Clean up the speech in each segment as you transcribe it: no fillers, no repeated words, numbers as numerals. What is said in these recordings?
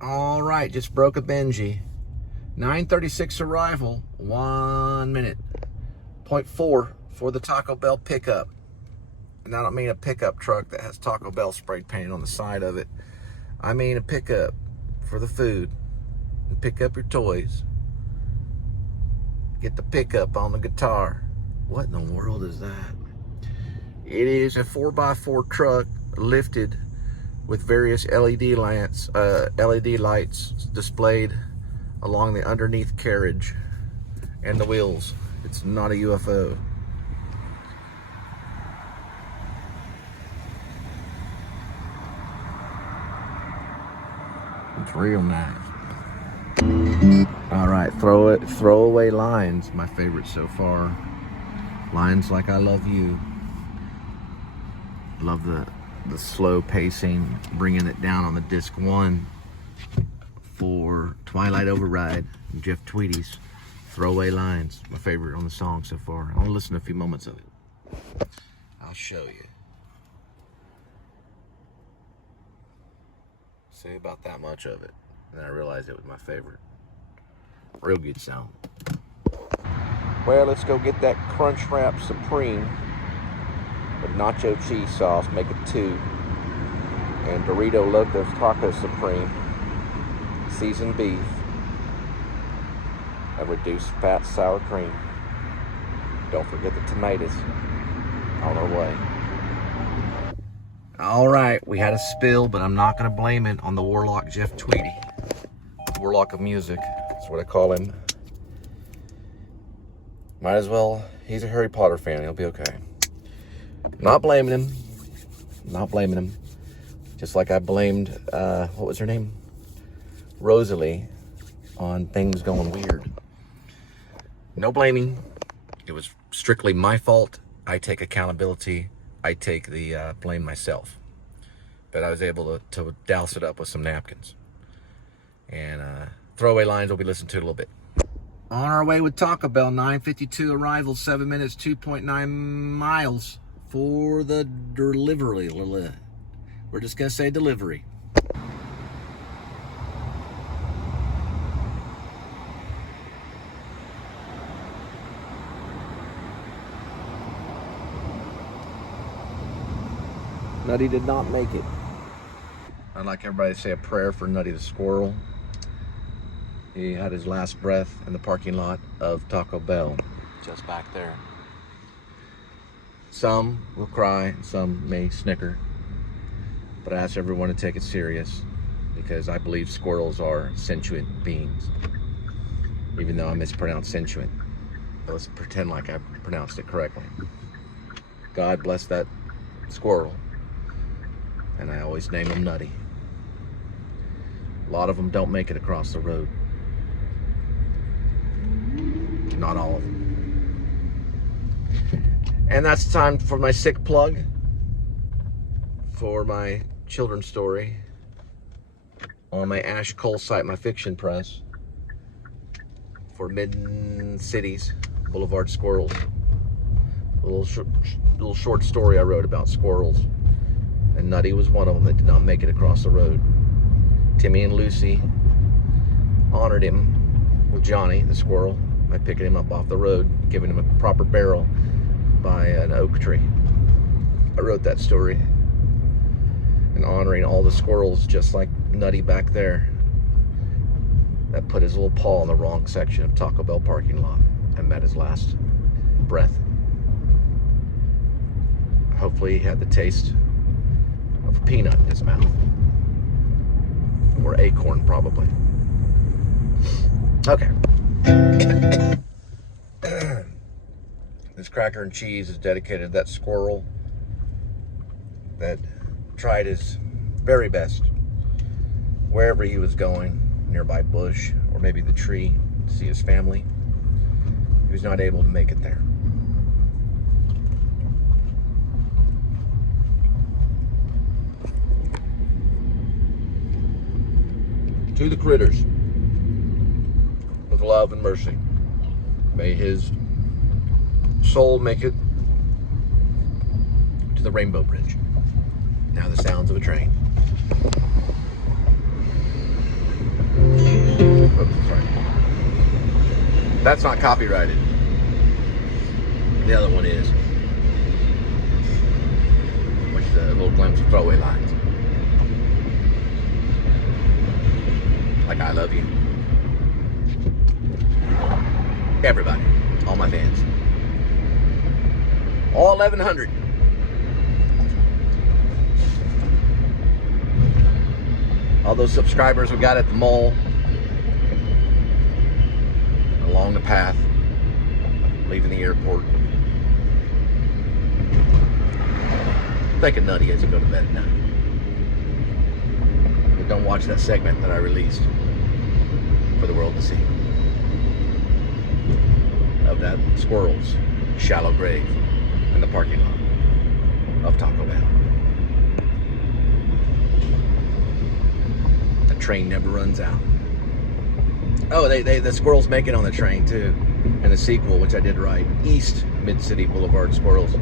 All right, just broke a Benji. 9:36 arrival, 1 minute. 0.4 for the Taco Bell pickup. And I don't mean a pickup truck that has Taco Bell spray painted on the side of it. I mean a pickup for the food. And pick up your toys. Get the pickup on the guitar. What in the world is that? It is a 4x4 truck lifted with various LED lights displayed along the underneath carriage and the wheels. It's not a UFO. It's real nice. All right, throwaway lines, my favorite so far. Lines like I love you. Love the slow pacing, bringing it down on the disc 1 for Twilight Override and Jeff Tweedy's Throwaway Lines. My favorite on the song so far. I'll listen to a few moments of it. I'll show you. Say about that much of it. And I realized it was my favorite. Real good sound. Well, let's go get that Crunch Wrap Supreme with nacho cheese sauce, make it 2. And Dorito Locos Taco Supreme, seasoned beef, and reduced fat sour cream. Don't forget the tomatoes on our way. All right, we had a spill, but I'm not gonna blame it on the Warlock Jeff Tweedy. Warlock of music, that's what I call him. Might as well, he's a Harry Potter fan, he'll be okay. Not blaming him. Not blaming him. Just like I blamed, what was her name? Rosalie on things going weird. No blaming. It was strictly my fault. I take accountability. I take the blame myself. But I was able to douse it up with some napkins. And throwaway lines will be listened to in a little bit. On our way with Taco Bell, 9:52 arrival, 7 minutes, 2.9 miles. For the delivery. We're just going to say delivery. Nutty did not make it. I'd like everybody to say a prayer for Nutty the squirrel. He had his last breath in the parking lot of Taco Bell, just back there. Some will cry, some may snicker, but I ask everyone to take it serious because I believe squirrels are sentient beings, even though I mispronounced sentient. But let's pretend like I pronounced it correctly. God bless that squirrel, and I always name him Nutty. A lot of them don't make it across the road. Not all of them. And that's time for my sick plug for my children's story on my Ash Cole site, my fiction press, for Mid-Cities Boulevard Squirrels. A little short story I wrote about squirrels, and Nutty was one of them that did not make it across the road. Timmy and Lucy honored him with Johnny the squirrel by picking him up off the road, giving him a proper burial by an oak tree. I wrote that story and honoring all the squirrels, just like Nutty back there that put his little paw in the wrong section of Taco Bell parking lot and met his last breath. Hopefully he had the taste of a peanut in his mouth, or acorn probably. Okay. This cracker and cheese is dedicated to that squirrel that tried his very best wherever he was going, nearby bush or maybe the tree, to see his family. He was not able to make it there. To the critters, with love and mercy, may his soul make it to the Rainbow Bridge. Now the sounds of a train. Oops, sorry. That's not copyrighted. The other one is. Which is a little glimpse of throwaway lines. Like I love you. Everybody. All my fans. All 1,100. All those subscribers we got at the mall. Along the path. Leaving the airport. Thinking nutty as you go to bed at night. But don't watch that segment that I released for the world to see. Of that squirrel's shallow grave in the parking lot of Taco Bell. The train never runs out. Oh, the squirrels make it on the train too. In the sequel, which I did write, East Mid-City Boulevard Squirrels.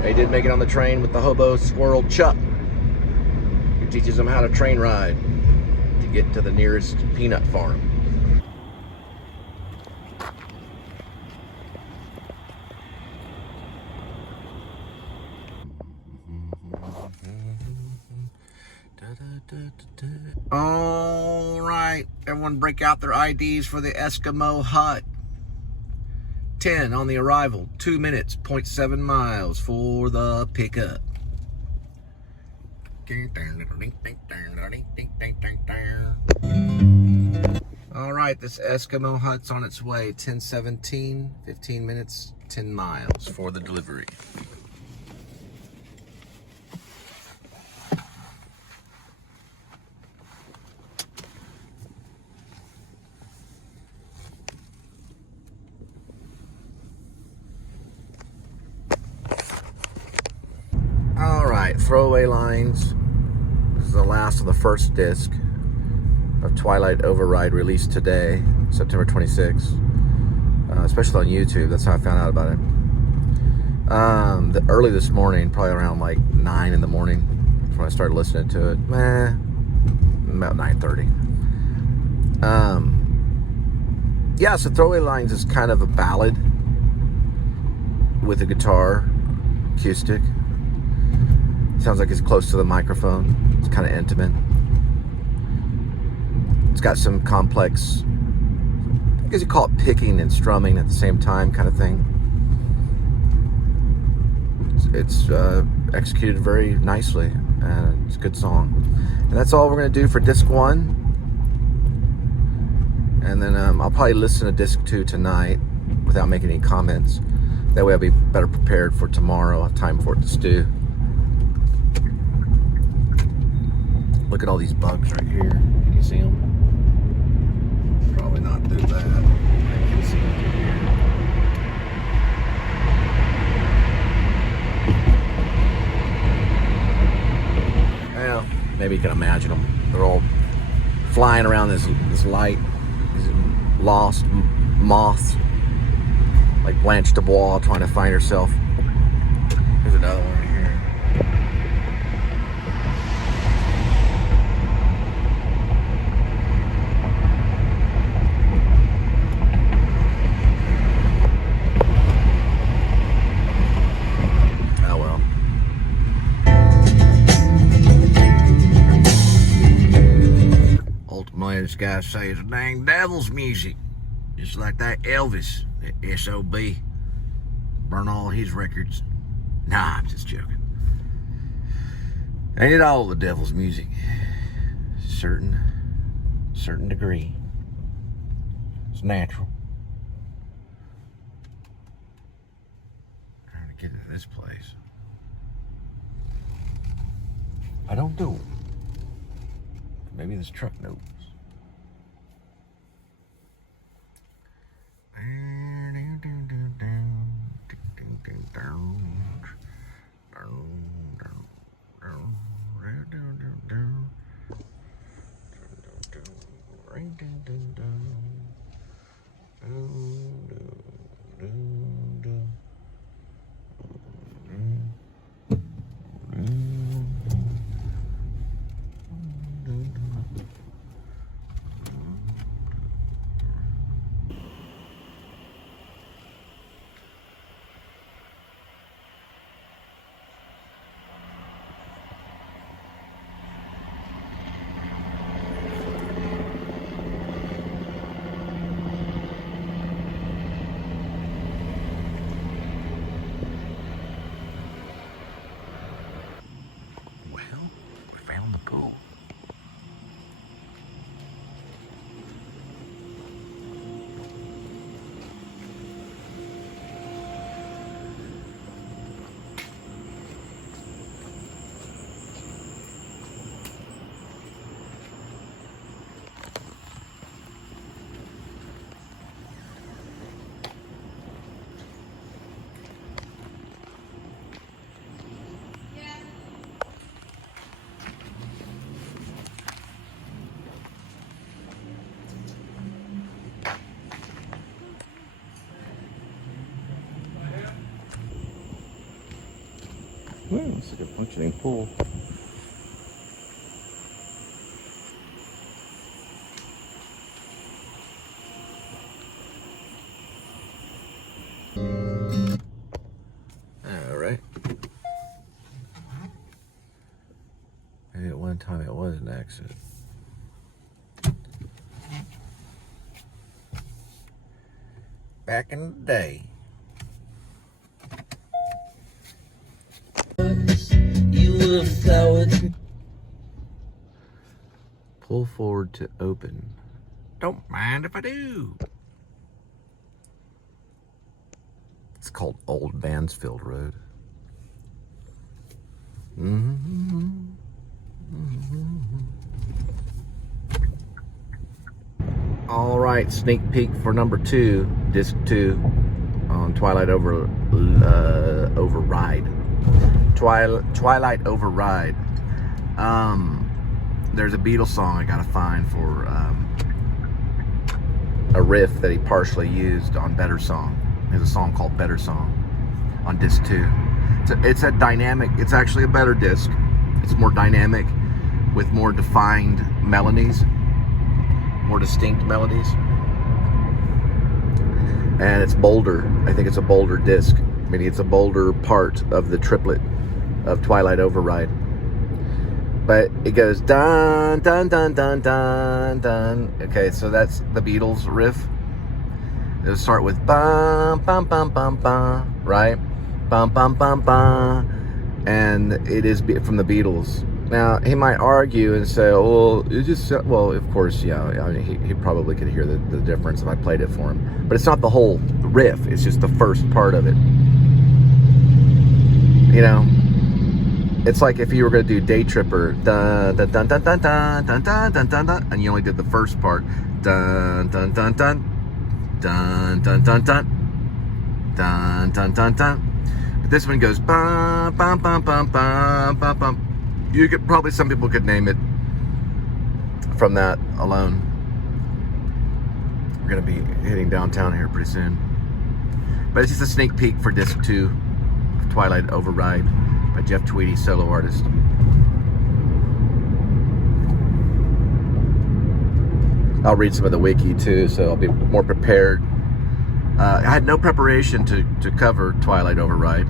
They did make it on the train with the hobo squirrel Chuck, who teaches them how to train ride to get to the nearest peanut farm. All right, everyone break out their IDs for the Eskimo hut. 10 on the arrival, 2 minutes, 0.7 miles for the pickup. All right, this Eskimo hut's on its way. 10:17, 15 minutes, 10 miles for the delivery. Throwaway lines. This is the last of the first disc of Twilight Override, released today, September 26th. Especially on YouTube. That's how I found out about it. Early this morning, probably around like 9 in the morning, is when I started listening to it. About 9:30. Yeah, so Throwaway Lines is kind of a ballad with a guitar, acoustic. Sounds like it's close to the microphone. It's kind of intimate. It's got some complex, I guess you call it picking and strumming at the same time kind of thing. It's executed very nicely, and it's a good song. And that's all we're going to do for disc 1. And then I'll probably listen to disc 2 tonight without making any comments. That way I'll be better prepared for tomorrow. I'll have time for it to stew. Look at all these bugs right here. Can you see them? Probably not too bad. You can see them through here. Well, maybe you can imagine them. They're all flying around this light. These lost moths, like Blanche Dubois trying to find herself. Here's another one right here. This guy say it's dang devil's music, just like that Elvis, that S.O.B. Burn all his records. Nah, I'm just joking. Ain't it all the devil's music? Certain degree. It's natural. Trying to get into this place. I don't know. Maybe this truck knows. Well, it's like a functioning pool. All right. Maybe at one time it was an accident. Back in the day. You would have flowered. Pull forward to open. Don't mind if I do. It's called Old Mansfield Road. All right, sneak peek for number 2, disc 2 on Twilight Override. Twilight Override. There's a Beatles song I gotta find for a riff that he partially used on Better Song. There's a song called Better Song on disc 2. It's a dynamic, it's actually a better disc. It's more dynamic with more defined melodies, more distinct melodies. And it's bolder. I think it's a bolder disc. Maybe it's a bolder part of the triplet of Twilight Override. But it goes dun dun dun dun dun dun. Okay, so that's the Beatles riff. It'll start with bum bum bum bum bum, right? Bum bum bum bum, and it is from the Beatles. Now he might argue and say, "Well, it just well, of course, yeah. I mean, he probably could hear the difference if I played it for him." But it's not the whole riff; it's just the first part of it. You know, it's like if you were going to do Day Tripper, dun dun dun dun dun dun dun dun dun dun dun, and you only did the first part, dun dun dun dun dun dun dun dun dun dun dun dun. But this one goes bum bum bum bum bum bum bum. You could probably, some people could name it from that alone. We're gonna be hitting downtown here pretty soon. But it's just a sneak peek for disc 2 of Twilight Override by Jeff Tweedy, solo artist. I'll read some of the wiki too, so I'll be more prepared. I had no preparation to cover Twilight Override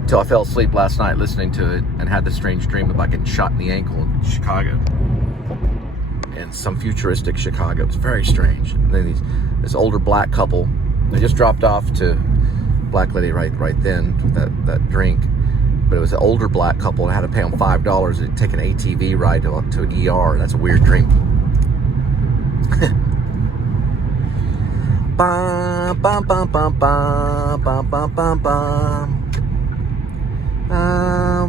until I fell asleep last night listening to it and had the strange dream about getting shot in the ankle in Chicago. In some futuristic Chicago. It was very strange. And then this older black couple, they just dropped off to Black Lady right then with that drink. But it was an older black couple and I had to pay them $5 to take an ATV ride to an ER. That's a weird dream. Bum, bum, bum, bum, bum, bum, bum, bum, bum. I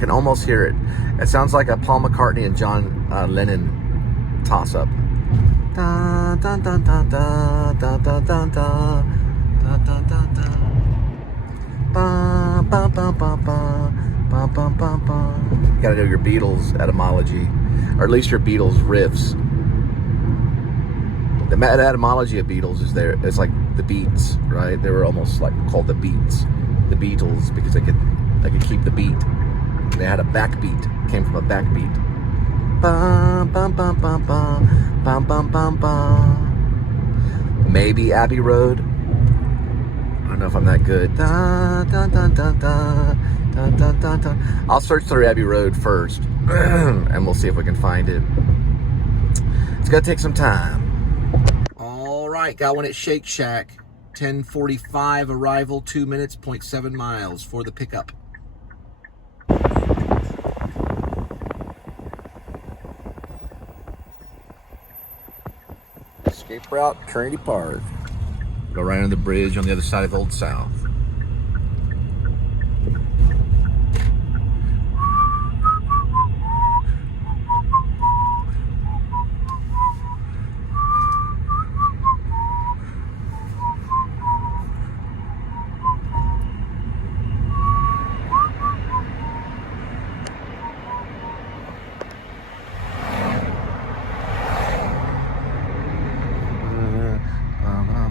can almost hear it. It sounds like a Paul McCartney and John Lennon toss-up. Dun, dun, dun, dun, dun, dun, dun, dun, dun, dun, dun, dun, dun. Bum, bum, bum, bum, bum, bum, bum, bum, bum. You gotta know your Beatles etymology, or at least your Beatles riffs. The etymology of Beatles is there. It's like the beats, right? They were almost like called the beats, the Beatles, because they could keep the beat. And they had a backbeat. Came from a backbeat. Bum bum bum bum bum bum bum bum bum. Maybe Abbey Road. I don't know if I'm that good. Dun, dun, dun, dun, dun, dun, dun, dun, dun. I'll search through Abbey Road first, and we'll see if we can find it. It's gonna take some time. All right, got one at Shake Shack. 10:45 arrival, 2 minutes, 0.7 miles for the pickup. Escape route, Trinity Park. Go right under the bridge on the other side of Old South.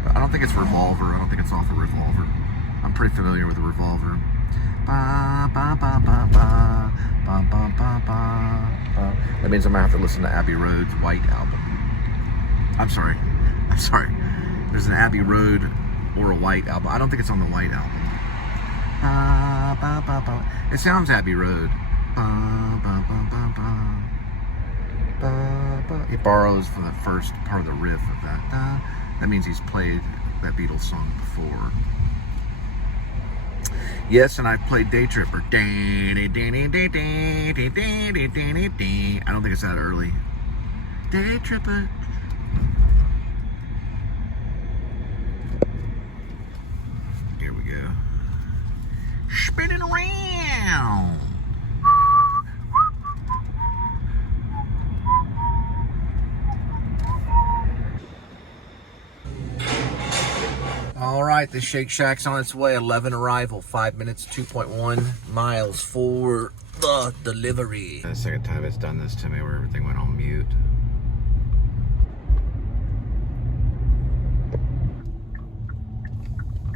I don't think it's Revolver. I don't think it's off of Revolver. I'm pretty familiar with the Revolver. Ba, ba, ba, ba, ba, ba, ba, ba, ba. That means I'm gonna have to listen to Abbey Road's White album. I'm sorry. There's an Abbey Road or a White album. I don't think it's on the White album. Ba, ba, ba, ba. It sounds Abbey Road. Ba, ba, ba, ba, ba. Ba, ba. He borrows from the first part of the riff of that. That means he's played that Beatles song before. Yes, and I've played Day Tripper. I don't think it's that early. Day Tripper. Here we go. Spinning around. All right, the Shake Shack's on its way. 11 arrival, 5 minutes, 2.1 miles for the delivery. The second time it's done this to me where everything went on mute.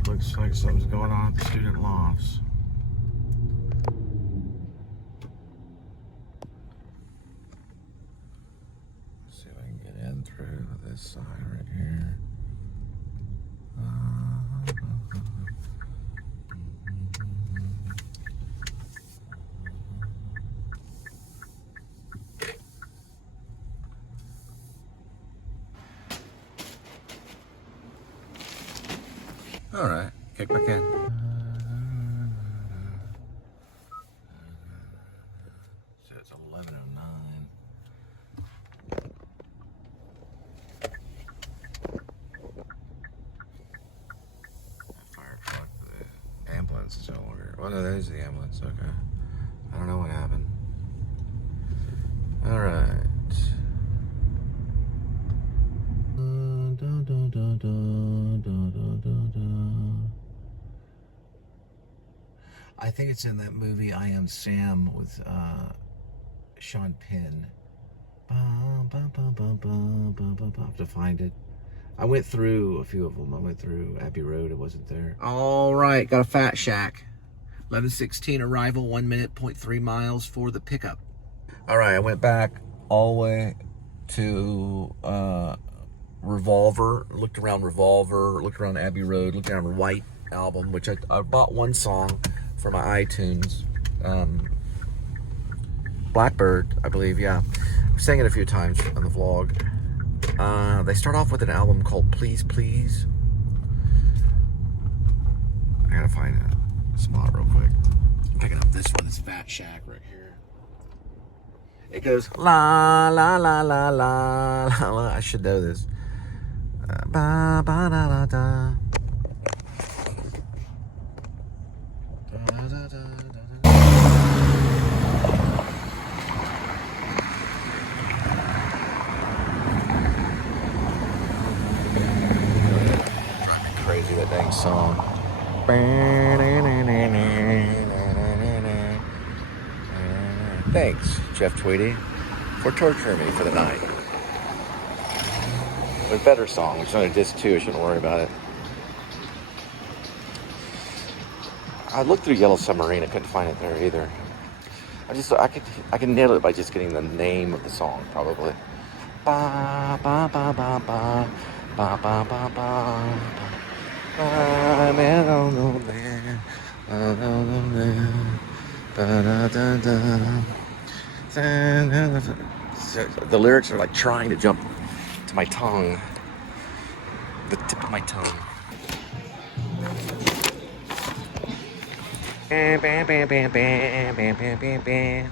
Looks like something's going on at the student lofts. Let's see if I can get in through this side right here. All right, kick back in. So it's 11:09. Fire truck, the ambulance is no longer. Well, no, that is the ambulance. Okay, I don't know what happened. All right. I think it's in that movie I Am Sam with Sean Penn. I have to find it. I went through a few of them. I went through Abbey Road. It wasn't there. All right, got a Fat Shack. 11:16 arrival, 1 minute, 0.3 miles for the pickup. All right, I went back all the way to Revolver, looked around Abbey Road, looked around White album, which I bought one song for my iTunes. Blackbird, I believe, yeah. I've sang it a few times on the vlog. They start off with an album called Please Please. I gotta find a spot real quick. I'm picking up this one, this Fat Shack right here. It goes la la la la la la la. I should know this. Ba ba da da da. Da, da, da, da, da. Drive me crazy, that dang song. Thanks, Jeff Tweedy, for torturing me for the night. With a better song, which is on a disc too. I shouldn't worry about it. I looked through Yellow Submarine. I couldn't find it there either. I can nail it by just getting the name of the song, probably. Ba ba ba ba ba ba ba ba ba. The lyrics are like trying to jump to my tongue, the tip of my tongue. Bam, bam, bam, bam, bam, bam, bam, bam, bam.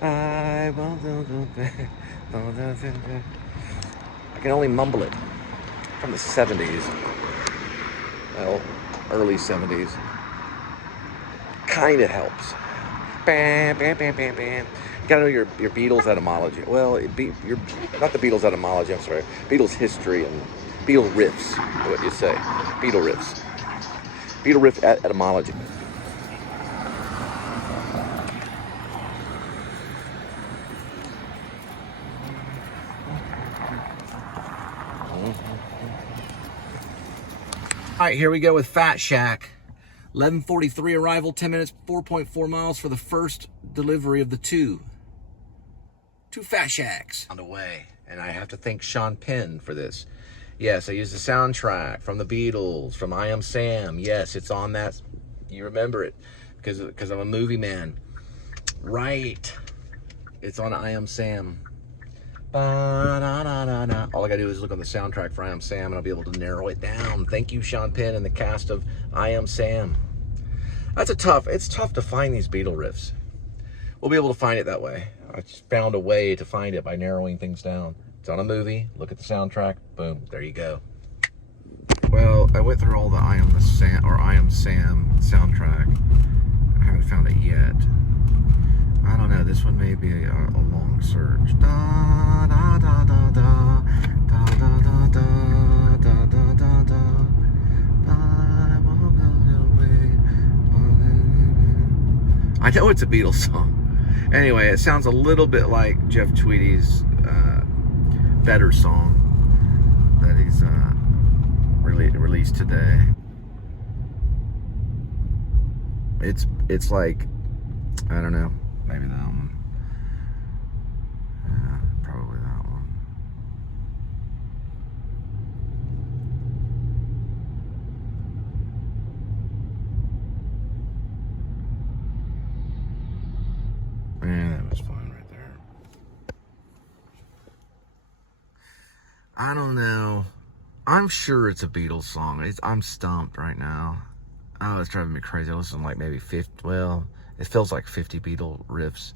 I won't go back. I can only mumble it from the 70s. Well, early 70s. Kind of helps. Bam, bam, bam, bam, bam. You gotta know your Beatles etymology. Well, you're not the Beatles etymology, I'm sorry. Beatles history and Beatle riffs, what you say. Beatle riffs. Beatle riff etymology. All right, here we go with Fat Shack. 11:43 arrival, 10 minutes, 4.4 miles for the first delivery of the two Fat Shacks on the way. And I have to thank Sean Penn for this. Yes, I used the soundtrack from the Beatles, from I Am Sam. Yes, it's on that. You remember it because I'm a movie man. Right. It's on I Am Sam. Ba-da-da-da-da. All I gotta do is look on the soundtrack for I Am Sam and I'll be able to narrow it down. Thank you, Sean Penn and the cast of I Am Sam. It's tough to find these Beatle riffs. We'll be able to find it that way. I just found a way to find it by narrowing things down. It's on a movie, look at the soundtrack, boom, there you go. Well, I went through all the I Am Sam soundtrack. I haven't found it yet. I don't know, this one may be a long search. Da da da da da da da da da da da da da. I know it's a Beatles song. Anyway, it sounds a little bit like Jeff Tweedy's Better song that he's released today. It's like, I don't know, maybe that one. Yeah, probably that one. Yeah, that was fine right there. I don't know. I'm sure it's a Beatles song. I'm stumped right now. Oh, it's driving me crazy. I listen to like maybe 50, well, it feels like 50 Beatle riffs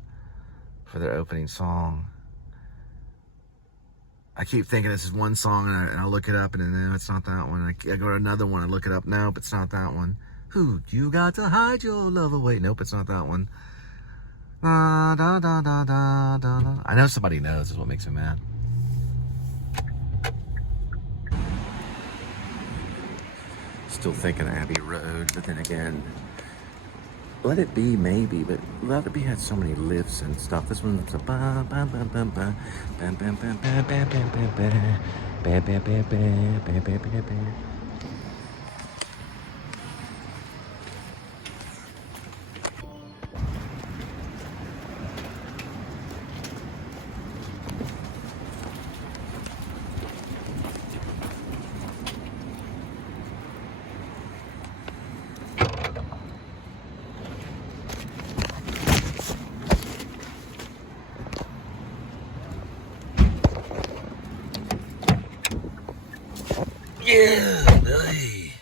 for their opening song. I keep thinking this is one song and I look it up and then no, it's not that one. I go to another one and look it up. Nope, it's not that one. Who you got to hide your love away? Nope, it's not that one. Da, da, da, da, da, da. I know somebody knows, is what makes me mad. Still thinking Abbey Road, but then again, Let It Be maybe, but Let It Be had so many lifts and stuff. This one's a ba ba ba ba ba ba ba ba ba ba ba ba ba ba ba ba ba. Yeah, buddy.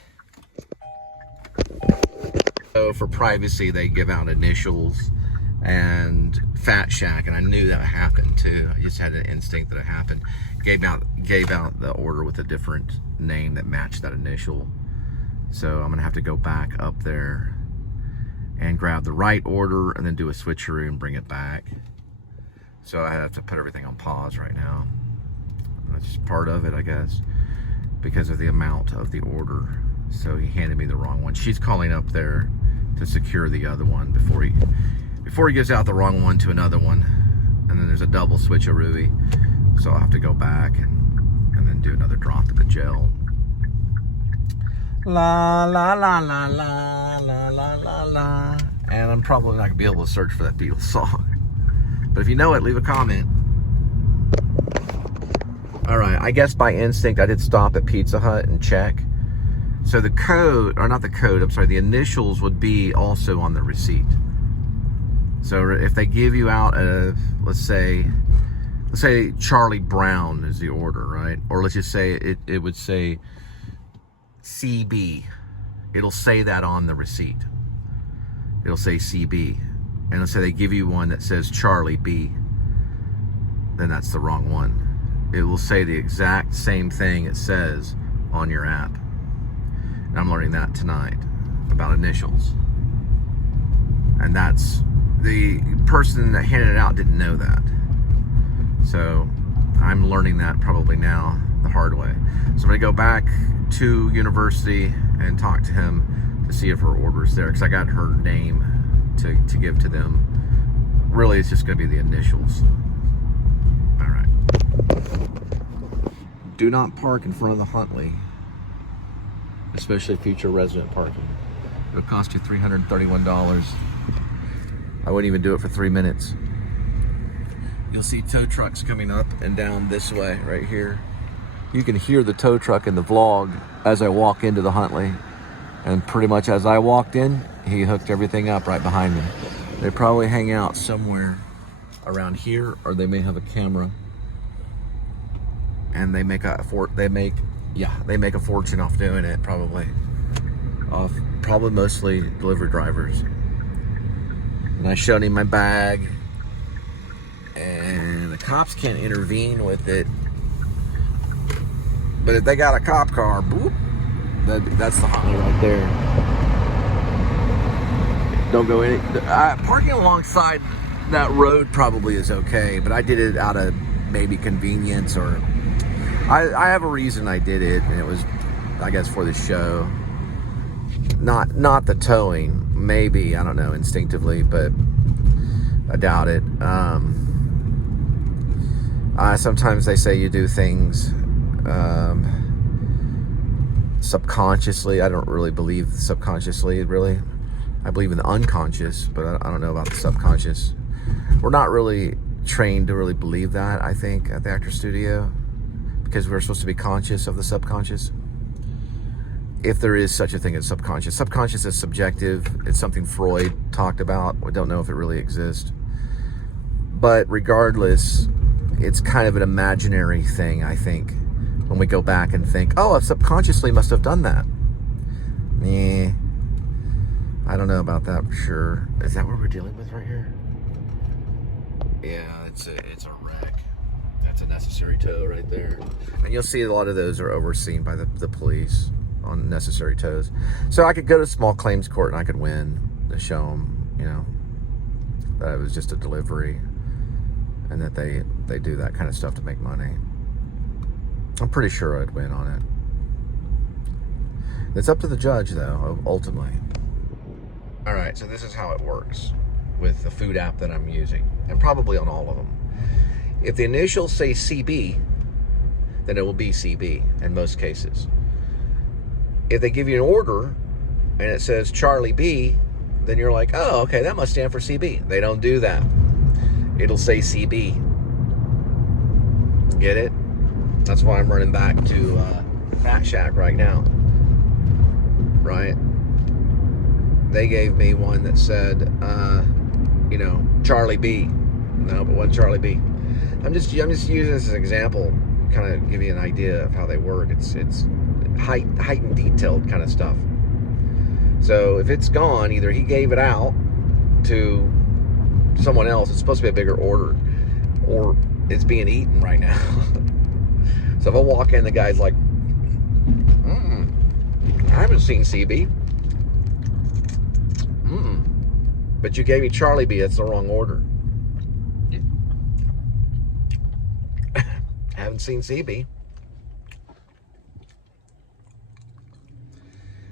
So for privacy, they give out initials and Fat Shack, and I knew that happened too. I just had an instinct that it happened. Gave out the order with a different name that matched that initial. So I'm gonna have to go back up there and grab the right order and then do a switcheroo and bring it back. So I have to put everything on pause right now. That's just part of it, I guess, because of the amount of the order. So he handed me the wrong one. She's calling up there to secure the other one before he gives out the wrong one to another one. And then there's a double switcheroo. So I'll have to go back and then do another drop of the gel. La la la la la la la la la. And I'm probably not gonna be able to search for that Beatles song. But if you know it, leave a comment. All right, I guess by instinct, I did stop at Pizza Hut and check. So the code, or not the code, I'm sorry, the initials would be also on the receipt. So if they give you out a, let's say Charlie Brown is the order, right? Or let's just say it would say CB. It'll say that on the receipt. It'll say CB. And let's say they give you one that says Charlie B. Then that's the wrong one. It will say the exact same thing it says on your app. And I'm learning that tonight about initials. And that's, the person that handed it out didn't know that. So I'm learning that probably now the hard way. So I'm gonna go back to university and talk to him to see if her order's there, because I got her name to give to them. Really, it's just gonna be the initials. All right. Do not park in front of the Huntley, especially future resident parking. It'll cost you $331. I wouldn't even do it for 3 minutes. You'll see tow trucks coming up and down this way, right here. You can hear the tow truck in the vlog as I walk into the Huntley. And pretty much as I walked in, he hooked everything up right behind me. They probably hang out somewhere around here, or they may have a camera. And they make a fortune off doing it, probably. Probably mostly delivery drivers. And I showed him my bag, and the cops can't intervene with it. But if they got a cop car, boop, that's the Huntley right there. Don't go in it. Parking alongside that road probably is okay, but I did it out of maybe convenience, or I have a reason I did it, and it was, I guess, for the show. Not the towing, maybe, I don't know, instinctively, but I doubt it. Sometimes they say you do things subconsciously. I don't really believe subconsciously, really. I believe in the unconscious, but I don't know about the subconscious. We're not really trained to really believe that, I think, at the Actor Studio, because we're supposed to be conscious of the subconscious. If there is such a thing as subconscious. Subconscious is subjective. It's something Freud talked about. We don't know if it really exists. But regardless, it's kind of an imaginary thing, I think, when we go back and think, oh, I subconsciously must have done that. I don't know about that for sure. Is that what we're dealing with right here? Yeah, it's a wreck. That's a necessary tow right there. And you'll see a lot of those are overseen by the police on necessary tows. So I could go to small claims court and I could win to show them, you know, that it was just a delivery and that they do that kind of stuff to make money. I'm pretty sure I'd win on it. It's up to the judge, though, ultimately. All right, so this is how it works with the food app that I'm using, and probably on all of them. If the initials say CB, then it will be CB in most cases. If they give you an order and it says Charlie B, then you're like, oh, okay, that must stand for CB. They don't do that. It'll say CB. Get it? That's why I'm running back to Fat Shack right now. Right? They gave me one that said, you know, Charlie B. No, but one Charlie B. I'm just using this as an example, kind of give you an idea of how they work. It's heightened, detailed kind of stuff. So if it's gone, either he gave it out to someone else. It's supposed to be a bigger order, or it's being eaten right now. So if I walk in, the guy's like, I haven't seen CB. But you gave me Charlie B. That's the wrong order. I haven't seen CB.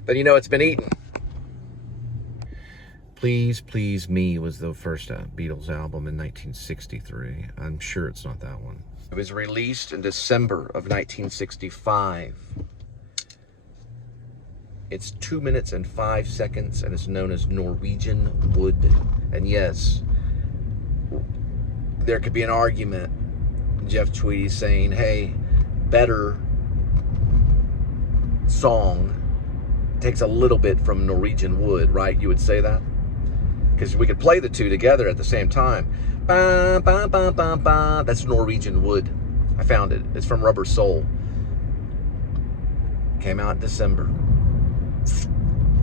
But you know it's been eaten. Please Please Me was the first Beatles album in 1963. I'm sure it's not that one. It was released in December of 1965. It's 2 minutes and 5 seconds, and it's known as Norwegian Wood. And yes, there could be an argument. Jeff Tweedy saying, hey, better song takes a little bit from Norwegian Wood, right? You would say that? Because we could play the two together at the same time. Ba, ba, ba, ba, ba. That's Norwegian Wood. I found it. It's from Rubber Soul. Came out in December.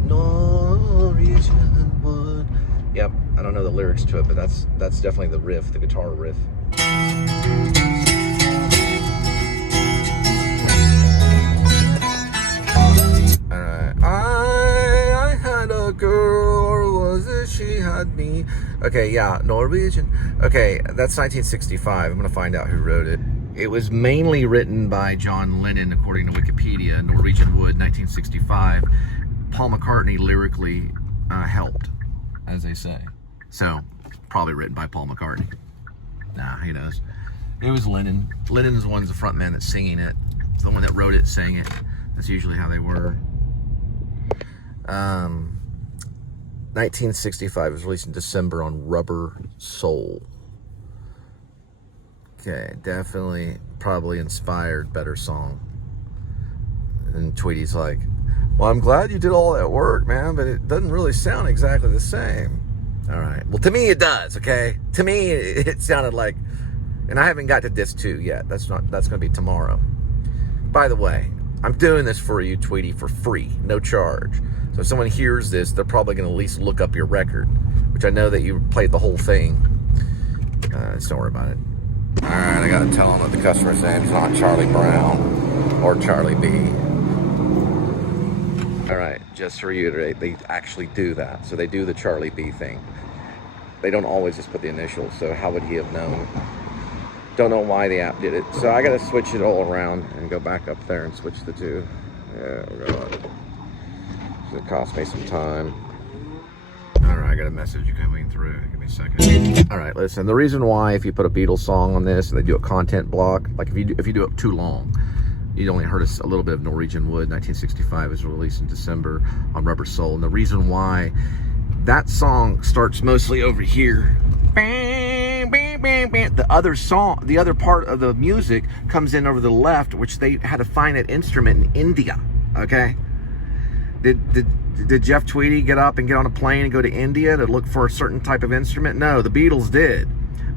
Norwegian Wood. Yep, I don't know the lyrics to it, but that's definitely the riff, the guitar riff. I had a girl, or was it she had me? Okay, yeah, Norwegian. Okay, that's 1965. I'm gonna find out who wrote it. It was mainly written by John Lennon, according to Wikipedia. Norwegian Wood, 1965. Paul McCartney lyrically helped, as they say. So, probably written by Paul McCartney. Nah, who knows? It was Lennon. Lennon's the one's the front man that's singing it. The one that wrote it sang it. That's usually how they were. 1965. It was released in December on Rubber Soul. Okay, definitely, probably inspired better song. And Tweedy's like, well, I'm glad you did all that work, man, but it doesn't really sound exactly the same. All right. Well, to me, it does, okay? To me, it sounded like, and I haven't got to disc 2 yet. That's going to be tomorrow. By the way, I'm doing this for you, Tweedy, for free, no charge. So if someone hears this, they're probably going to at least look up your record, which I know that you played the whole thing. Just don't worry about it. All right, I got to tell them that the customer's name's not Charlie Brown or Charlie B. All right, just to reiterate, they actually do that. So they do the Charlie B thing. They don't always just put the initials, so how would he have known? Don't know why the app did it. So I gotta switch it all around and go back up there and switch the two. Yeah, God. It's gonna cost me some time. All right, I got a message coming through. Give me a second. All right, listen, the reason why if you put a Beatles song on this and they do a content block, like if you do it too long, you only heard a little bit of Norwegian Wood. 1965 was released in December on Rubber Soul. And the reason why that song starts mostly over here. The other part of the music comes in over the left, which they had to find that instrument in India. Okay, did Jeff Tweedy get up and get on a plane and go to India to look for a certain type of instrument? No, the Beatles did.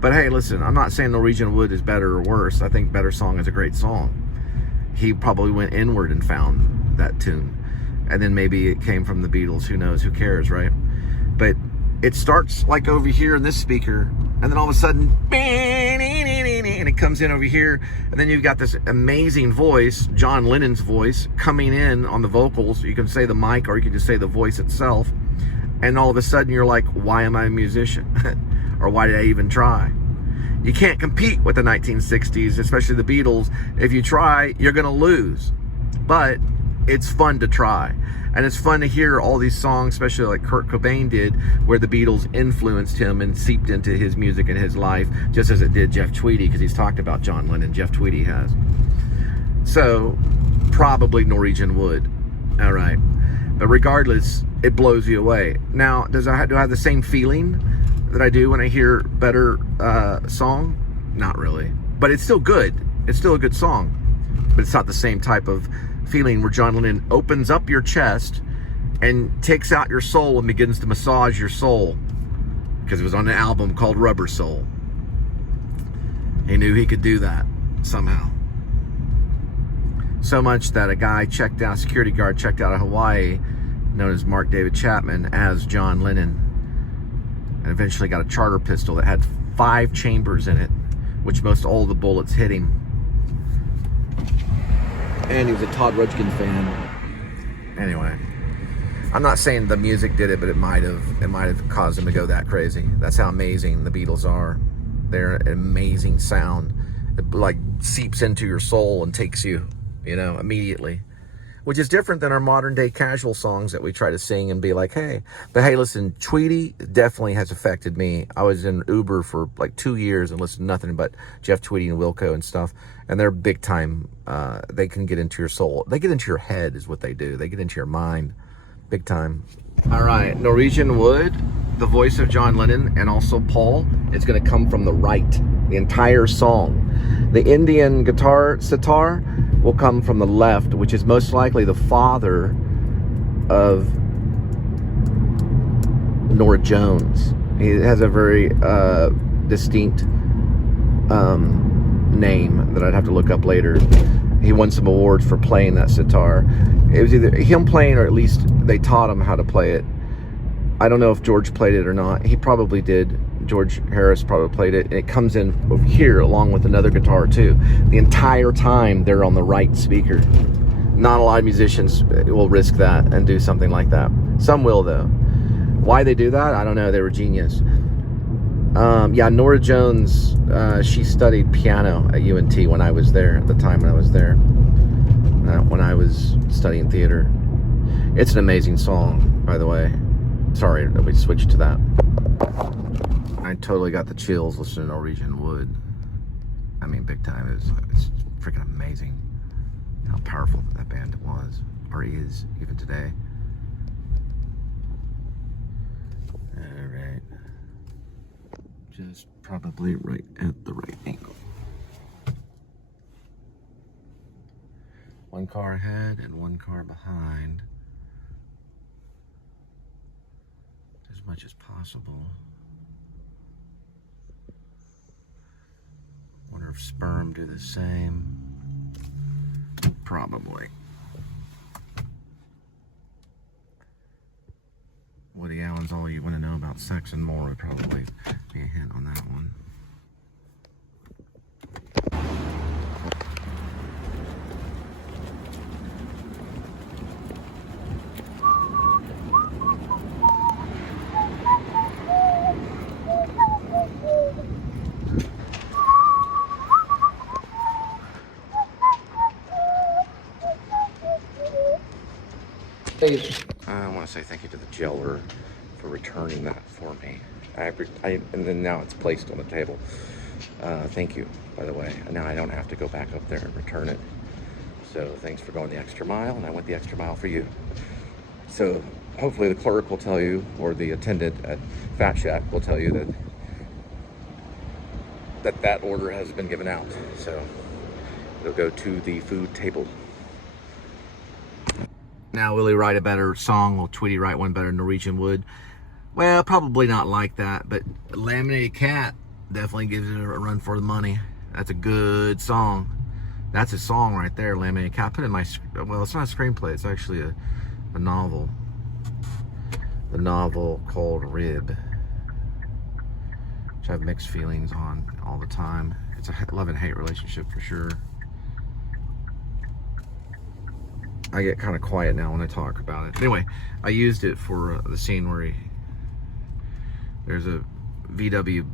But hey, listen, I'm not saying Norwegian Wood is better or worse. I think Better Song is a great song. He probably went inward and found that tune, and then maybe it came from the Beatles. Who knows? Who cares, right? But it starts like over here in this speaker, and then all of a sudden, and it comes in over here, and then you've got this amazing voice, John Lennon's voice, coming in on the vocals. You can say the mic, or you can just say the voice itself, and all of a sudden you're like, why am I a musician? Or why did I even try? You can't compete with the 1960s, especially the Beatles. If you try, you're gonna lose. But it's fun to try. And it's fun to hear all these songs, especially like Kurt Cobain did, where the Beatles influenced him and seeped into his music and his life, just as it did Jeff Tweedy, because he's talked about John Lennon. Jeff Tweedy has. So, probably Norwegian Wood. All right. But regardless, it blows you away. Now, do I have the same feeling that I do when I hear Better Song? Not really. But it's still good. It's still a good song. But it's not the same type of feeling where John Lennon opens up your chest and takes out your soul and begins to massage your soul, because it was on an album called Rubber Soul. He knew he could do that somehow. So much that a security guard checked out of Hawaii, known as Mark David Chapman, as John Lennon, and eventually got a charter pistol that had 5 chambers in it, which most all the bullets hit him. And he was a Todd Rundgren fan. Anyway, I'm not saying the music did it, but it might have caused him to go that crazy. That's how amazing the Beatles are. They're an amazing sound. It like seeps into your soul and takes you, immediately. Which is different than our modern day casual songs that we try to sing and be like, hey. But hey, listen, Tweedy definitely has affected me. I was in Uber for like 2 years and listened to nothing but Jeff Tweedy and Wilco and stuff. And they're big time. They can get into your soul. They get into your head is what they do. They get into your mind. Big time. All right, Norwegian Wood, the voice of John Lennon and also Paul, is going to come from the right. The entire song. The Indian guitar sitar will come from the left, which is most likely the father of Norah Jones. He has a very distinct name that I'd have to look up later. He won some awards for playing that sitar. It was either him playing, or at least they taught him how to play it. I don't know if George played it or not. He probably did. George Harris probably played it, and it comes in over here along with another guitar too. The entire time they're on the right speaker. Not a lot of musicians will risk that and do something like that. Some will though. Why they do that, I don't know. They were genius. Yeah, Norah Jones, she studied piano at UNT when I was there, at the time when I was there, when I was studying theater. It's an amazing song, by the way. Sorry, we switched to that. I totally got the chills listening to Norwegian Wood. I mean, big time. It's freaking amazing how powerful that band was, or is, even today. right. Just probably right at the right angle. One car ahead and one car behind. As much as possible. Wonder if sperm do the same. Probably. Woody Allen's All You Want to Know About Sex and More would probably be a hint on that one. I want to say thank you to the jailer for returning that for me. And then now it's placed on the table. Thank you, by the way. Now I don't have to go back up there and return it. So thanks for going the extra mile, and I went the extra mile for you. So hopefully the clerk will tell you, or the attendant at Fat Shack will tell you that order has been given out. So it'll go to the food table. Now, will he write a better song? Will Tweedy write one better than Norwegian would? Well, probably not like that, but Laminated Cat definitely gives it a run for the money. That's a good song. That's a song right there, Laminated Cat. I put it in my, well, it's not a screenplay, it's actually a novel. The novel called Rib, which I have mixed feelings on all the time. It's a love and hate relationship for sure. I get kind of quiet now when I talk about it. Anyway, I used it for the scene where there's a VW.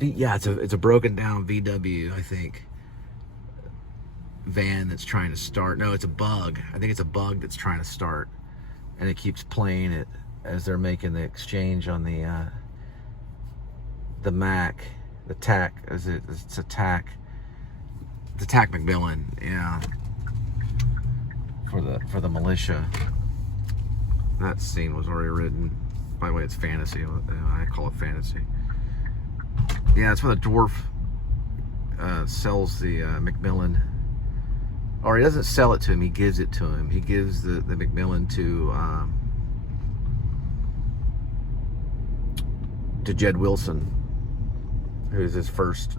Yeah, it's a broken down VW, I think, van that's trying to start. No, it's a bug. I think it's a bug that's trying to start, and it keeps playing it as they're making the exchange on the Mac, the TAC. It's a TAC. The TAC Macmillan, yeah, for the militia. That scene was already written. By the way, it's fantasy. I call it fantasy. Yeah, that's where the dwarf sells the Macmillan, or he doesn't sell it to him. He gives it to him. He gives the Macmillan to Jed Wilson, who's his first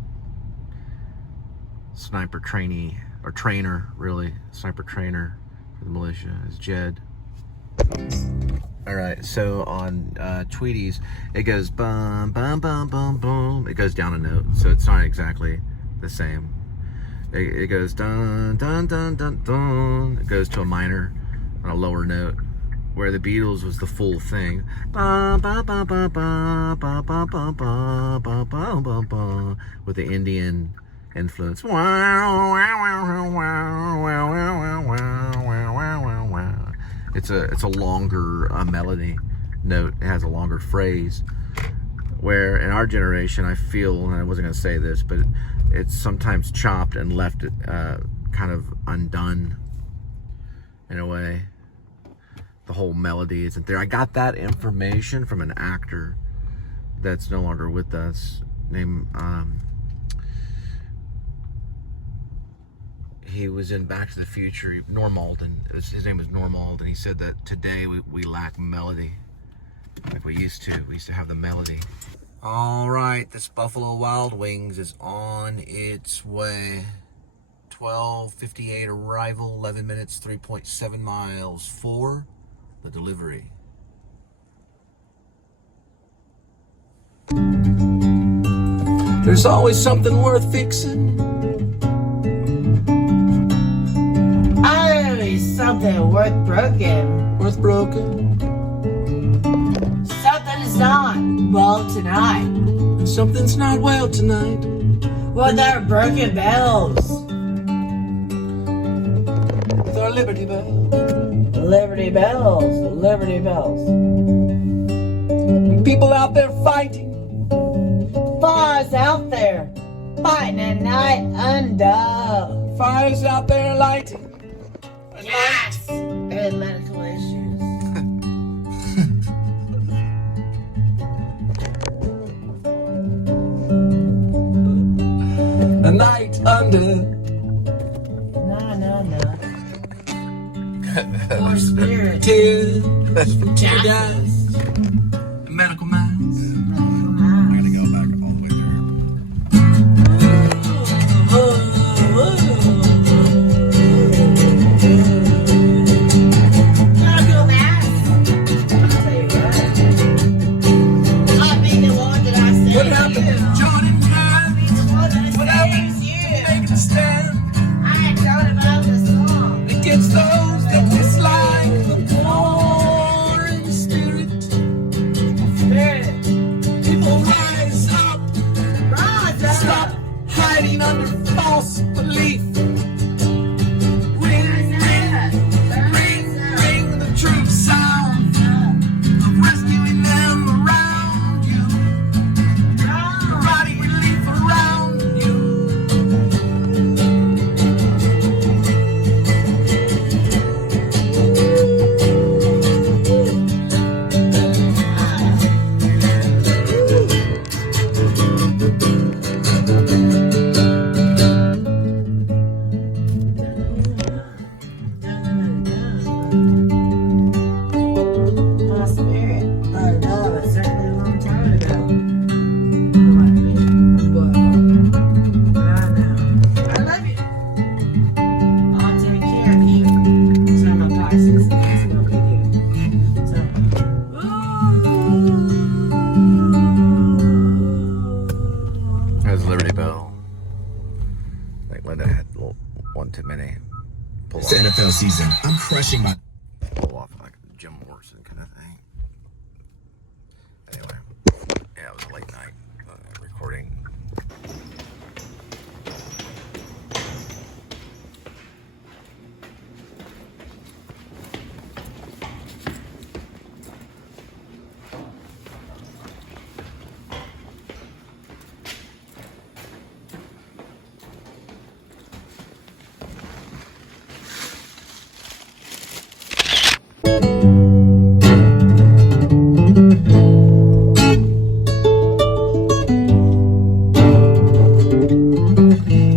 sniper trainee, or trainer, really, sniper trainer for the militia, is Jed. All right, so on Tweedy's, it goes bum, bum, bum, bum, boom. It goes down a note, so it's not exactly the same. It goes dun, dun, dun, dun, dun. It goes to a minor on a lower note, where the Beatles was the full thing. Ba, ba, ba, ba, ba, ba, ba, ba, ba, ba, ba, ba, ba, with the Indian influence. It's a longer melody note. It has a longer phrase. Where in our generation, I feel, and I wasn't going to say this, but it's sometimes chopped and left kind of undone in a way. The whole melody isn't there. I got that information from an actor that's no longer with us, named he was in Back to the Future. Norm Alden. His name was Norm Alden. He said that today we lack melody like we used to. We used to have the melody. All right, this Buffalo Wild Wings is on its way. 12:58 arrival, 11 minutes, 3.7 miles for the delivery. There's always something worth fixing. Something worth broken. Worth broken. Something's not well tonight. And something's not well tonight. With our broken bells. With our Liberty Bells. Liberty bells. Liberty bells. People out there fighting. Fires out there. Fighting at night under. Fires out there lighting. Yes! And medical issues. under. No. Poor spirit. Tears from teardrops. Medical minds. We're gonna go back all the way What happened? Jordan time. What happened? Making a stand against those that dislike the warring spirit. People rise up. Stop hiding under false belief. Ring the true sound of rescuing them around you. Providing relief around you. There's Liberty Bell. I think Linda had a little one too many. Pull It's off, NFL season. I'm crushing my. pull off like Jim Morrison kind of thing. Anyway, yeah, it was a late night recording.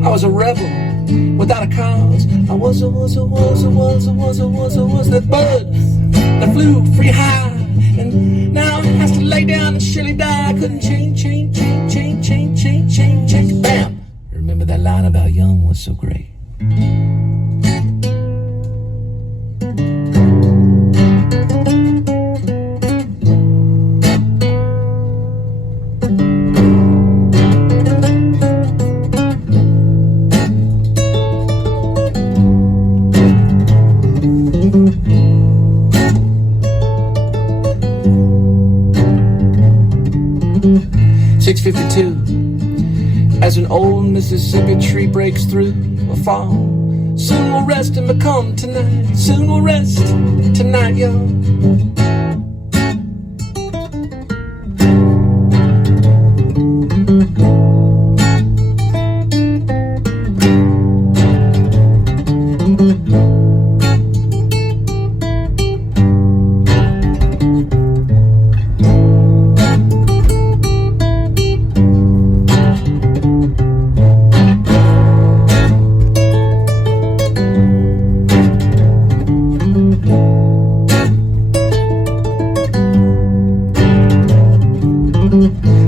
I was a rebel without a cause. I was that bird that flew free high, and now has to lay down and surely die. I couldn't change. Bam! Remember that line about young was so great. 6:52, as an old Mississippi tree breaks through a fall. Soon we'll rest and become tonight. Soon we'll rest tonight, yo.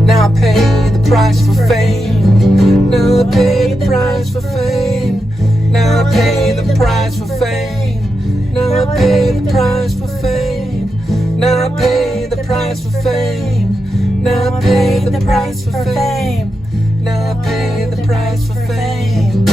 Now I pay the price for fame. Now I pay the price for fame. Now I pay the price for fame. Now I pay the price for fame. Now I pay the price for fame. Now I pay the price for fame. Now I pay the price for fame.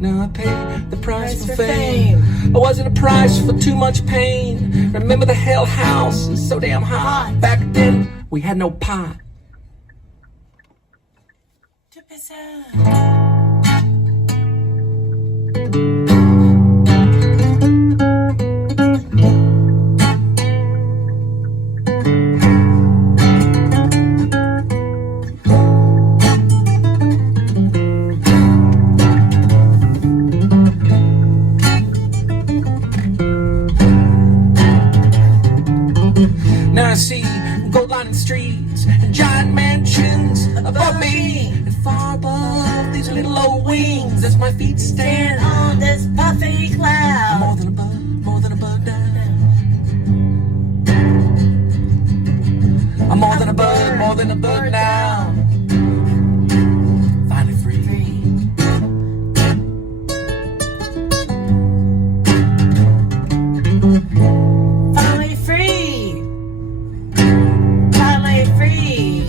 Now I pay the price for fame. It wasn't a price for too much pain. Remember the hell house is so damn hot. Back then we had no pot. Now I see gold lining streets and giant mansions above me, and far above these little old wings as my feet stand on this puffy I'm cloud. more than a bug now. I'm more than a bug now. Finally free. Finally free. Finally free.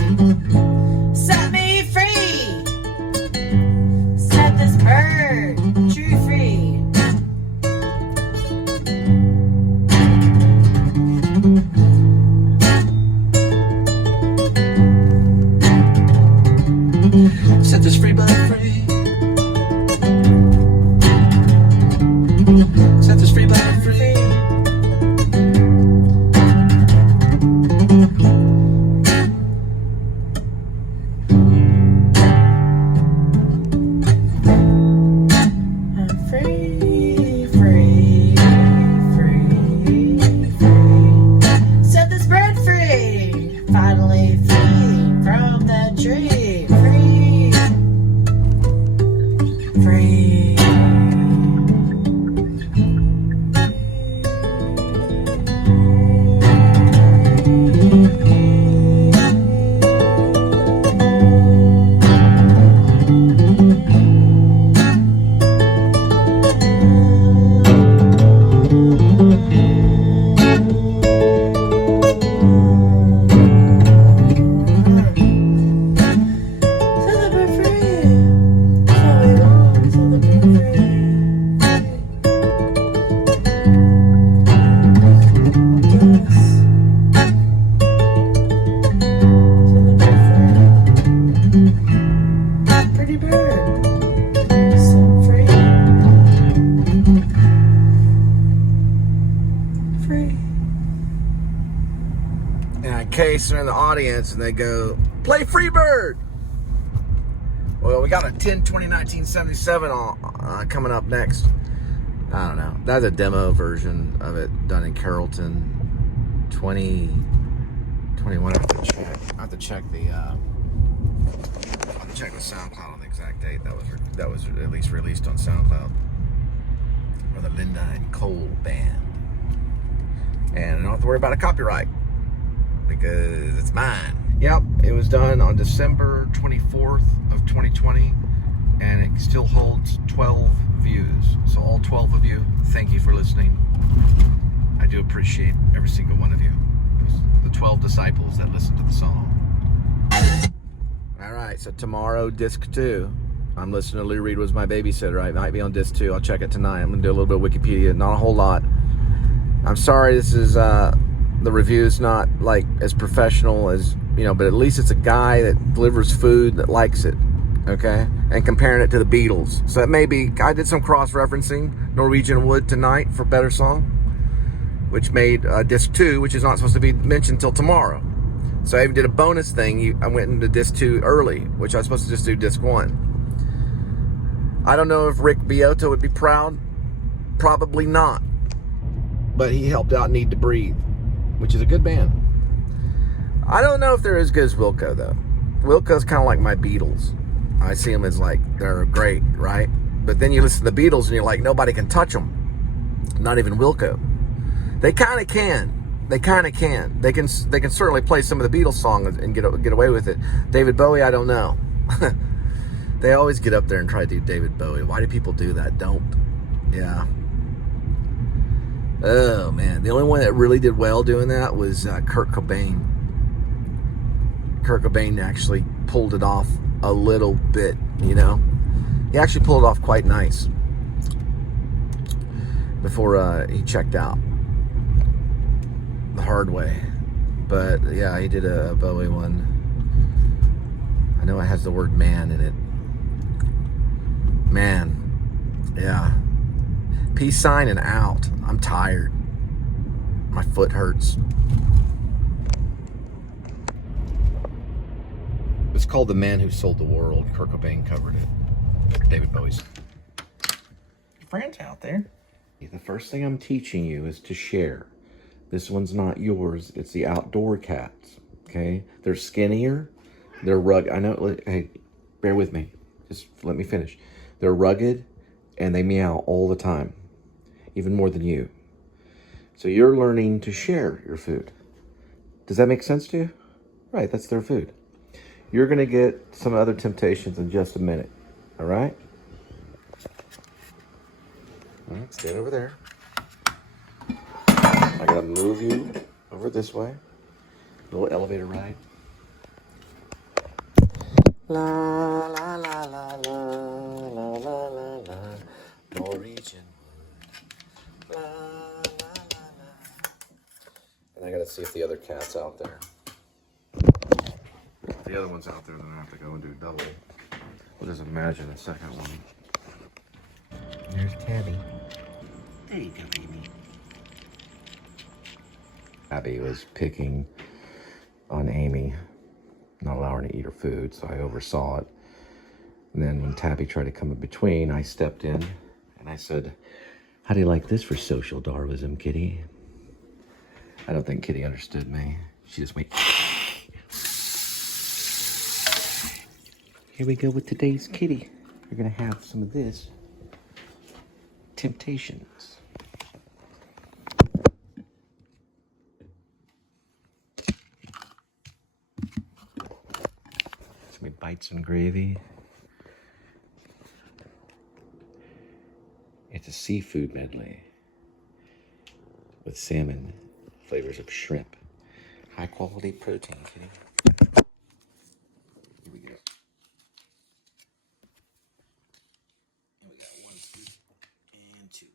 Set me free. Set this bird true free. Set this free bird free. Set this free bird free. I'm free, free, free, free. Set this bird free. Finally free from the tree. Free, free. Pretty bird, so free, free. And in case they're in the audience and they go, play Freebird. Well, we got a 10/20/1977 on, coming up next. I don't know. That's a demo version of it done in Carrollton. 2021. I have to check the SoundCloud on the exact date. That was at least released on SoundCloud. Or the Linda and Cole Band. And I don't have to worry about a copyright because it's mine. Yep, it was done on December 24th of 2020, and it still holds 12 views. So all 12 of you, thank you for listening. I do appreciate every single one of you. The 12 disciples that listened to the song. All right, so tomorrow, disc 2. I'm listening to Lou Reed Was My Babysitter. It might be on disc 2. I'll check it tonight. I'm gonna do a little bit of Wikipedia, not a whole lot. I'm sorry this is, the review is not like as professional as, but at least it's a guy that delivers food that likes it, okay? And comparing it to the Beatles. So it may be, I did some cross-referencing Norwegian Wood tonight for Better Song, which made disc 2, which is not supposed to be mentioned till tomorrow. So I even did a bonus thing. I went into disc 2 early, which I was supposed to just do disc 1. I don't know if Rick Beato would be proud. Probably not. But he helped out Need to Breathe, which is a good band. I don't know if they're as good as Wilco, though. Wilco's kind of like my Beatles. I see them as like, they're great, right? But then you listen to the Beatles and you're like, nobody can touch them. Not even Wilco. They kind of can. They kind of can. They can certainly play some of the Beatles songs and get away with it. David Bowie, I don't know. They always get up there and try to do David Bowie. Why do people do that? Don't. Yeah. Oh, man. The only one that really did well doing that was Kurt Cobain. Kurt Cobain actually pulled it off a little bit, He actually pulled it off quite nice before he checked out the hard way. But, yeah, he did a Bowie one. I know it has the word man in it. Man. Yeah. Peace sign and out. I'm tired. My foot hurts. It's called The Man Who Sold the World. Kurt Cobain covered it. David Bowie's. Your friends out there. The first thing I'm teaching you is to share. This one's not yours. It's the outdoor cats. Okay? They're skinnier. They're rugged. I know. Hey, Bear with me. Just let me finish. They're rugged and they meow all the time, even more than you. So you're learning to share your food. Does that make sense to you? Right, that's their food. You're gonna get some other temptations in just a minute, all right? All right, stand over there. I gotta move you over this way. Little elevator ride. La la la la la la la la la Norwegian wood. La la la la. And I gotta see if the other cat's out there. If the other one's out there, then I have to go and do double. We'll just imagine a second one. There's Tabby. There you go, baby. Abby was picking on Amy, not allowing her to eat her food, so I oversaw it. And then when Tabby tried to come in between, I stepped in and I said, "How do you like this for social Darwinism, Kitty?" I don't think Kitty understood me. She just went, "Here we go with today's kitty. You're gonna have some of this. Temptations." Let me bite some gravy. It's a seafood medley with salmon, flavors of shrimp. High quality protein, kitty. Here we go. And we got 1 scoop and 2.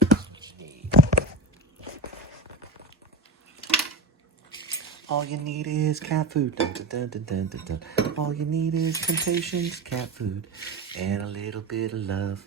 That's what you need. All you need is cat food. Dun, dun, dun, dun, dun, dun, dun. All you need is temptations, cat food, and a little bit of love.